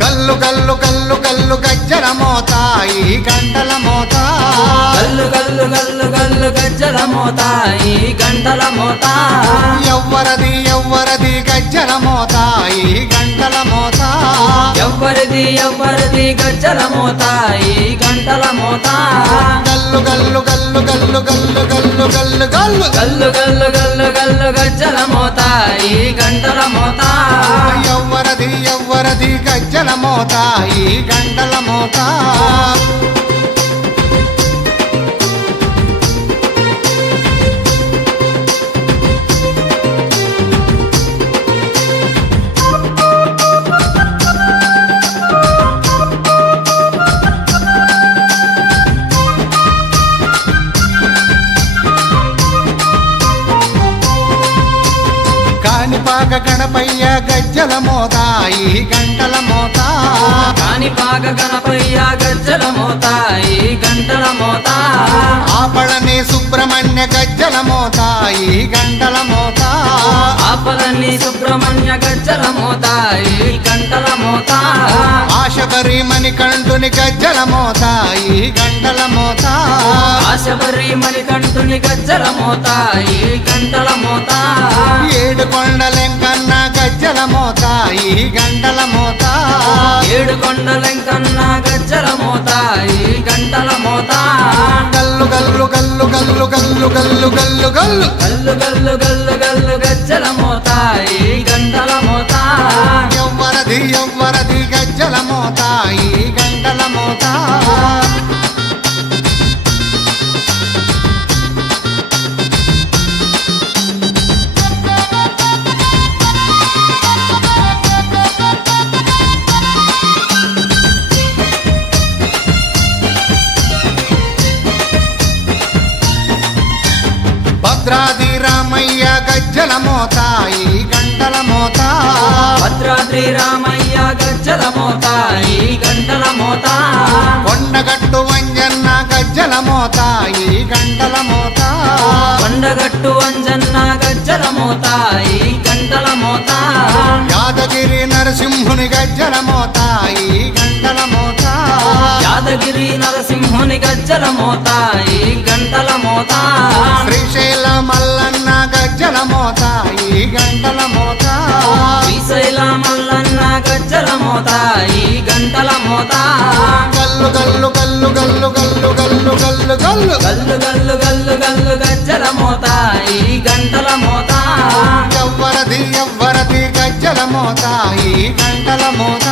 గల్లు గల్లు గల్లు గజ్జల మోత ఈ గంటల మోత గల్లు గల్లు గల్లు గల్లు గజ్జల మోత ఈ గంటల మోత ఎవ్వరది ఎవ్వరది గజ్జల మోత ఈ గంటల మోత ఎవ్వరది ఎవ్వరది గజ్జల మోత ఈ గంటల మోత గల్లు గల్లు గల్లు గల్లు గల్లు గల్లు గల్లు గల్లు గల్లు గల్లు గల్లు గల్లు గజ్జల మోత ఈ గంటల మోత ఎవ్వరది ఎవ్వరది గజ్జల మోత ఈ గంటల మోత కాణిపాక గణపయ్య గజ్జల మోత ఈ గంటల మోత కాణిపాక గణపయ్య గజ్జల మోత ఈ గంటల మోత ఆపళని సుబ్రహ్మణ్య గజ్జల మోత ఈ గంటల మోత ఆపలని సుబ్రహ్మణ్య గజ్జల మోత ఈ గంటల మోత ఆశబరి మణికంఠుని గజ్జల మోత ఈ గంటల మోత ఆశబరి మణికంఠుని గజ్జల మోత ఈ గంటల మోత ఏడు కొండలెంకన్న గజ్జల మోత ఈ గంటల మోత ఏడు కొండలెంకన్న గజ్జల మోత ఈ గంటల మోత గల్లు గల్లు గల్లు గల్లు గల్లు గల్లు గల్లు గల్లు గల్లు గల్లు గల్లు గల్లు గజ్జల మోత ఈ గంటల మోత ఎవ్వరది ఎవ్వరది గజ్జల మోత ఈ గంటల మోత భద్రాద్రి రామయ్య గజ్జల మోత ఈ గంటల మోత భద్రాద్రి రామయ్య గజ్జల మోత ఈ గంటల మోత కొండగట్టు వంజన్న గజ్జల మోత ఈ గంటల మోత కొండగట్టు అంజన్న గజ్జల మోత ఈ గంటల మోత యాదగిరి నరసింహుని గజ్జల మోత ఈ గంటల మోత యాదగిరి నరసింహుని గజ్జల మోత ఈ గంటల మోత శ్రీశైల మల్లన్న గజ్జల మోత ఈ గంటల మోత శ్రీశైల మల్లన్న గజ్జల మోత ఈ గంటల మోత గల్లు గల్లు గల్లు గల్లు గల్లు గల్లు గల్లు గల్లు గల్లు గల్లు గల్లు గల్లు గజ్జల మోత ఈ గంటల మోత ఎవ్వరది ఎవ్వరది గజ్జల మోత ఈ గంటల మోత